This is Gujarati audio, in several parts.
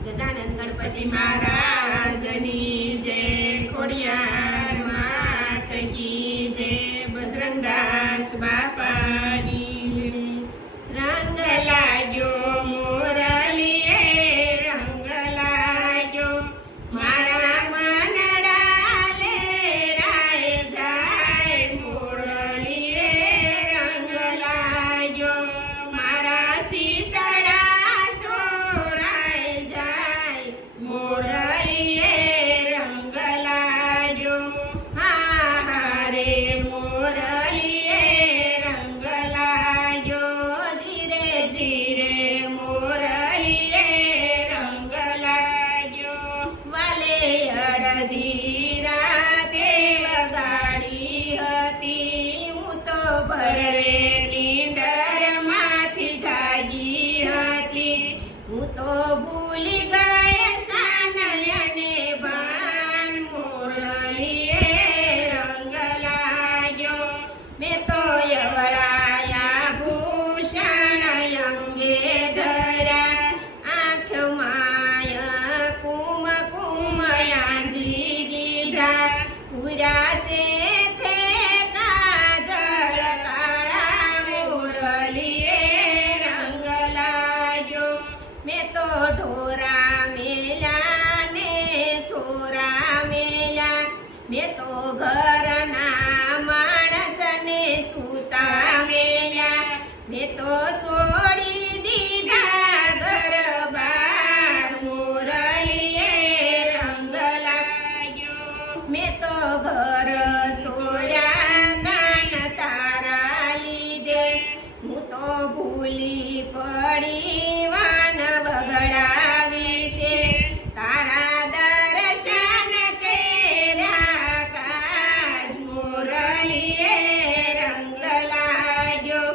ગજાનંદ ગણપતિ મહારાજની જય ખોડિયાર અડધી રાતે વગાડી હતી. હું તો ભરે નીંદરમાંથી જાગી હતી. હું તો ભૂલી ગઈ उमरासे थे काजळ काळा मुरलिये रंगलायो मे तो ढोरा मेला ने सोरा मेला. मे तो घरना माणसने सुता मेला. मे तो सो પડી વાન વગડા વિશે તારા દર્શન કર્યા કાજ મોરલીએ રંગ લાગ્યો.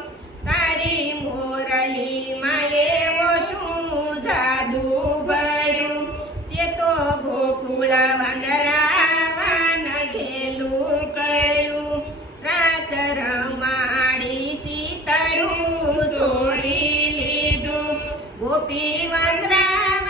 તારી મોરલી માં એવો શું જાદુ ભર્યું. તે તો ગોકુળ વાનરાવાન ઘેલું કર્યું. રાસ ગોપી વંદ્રાવન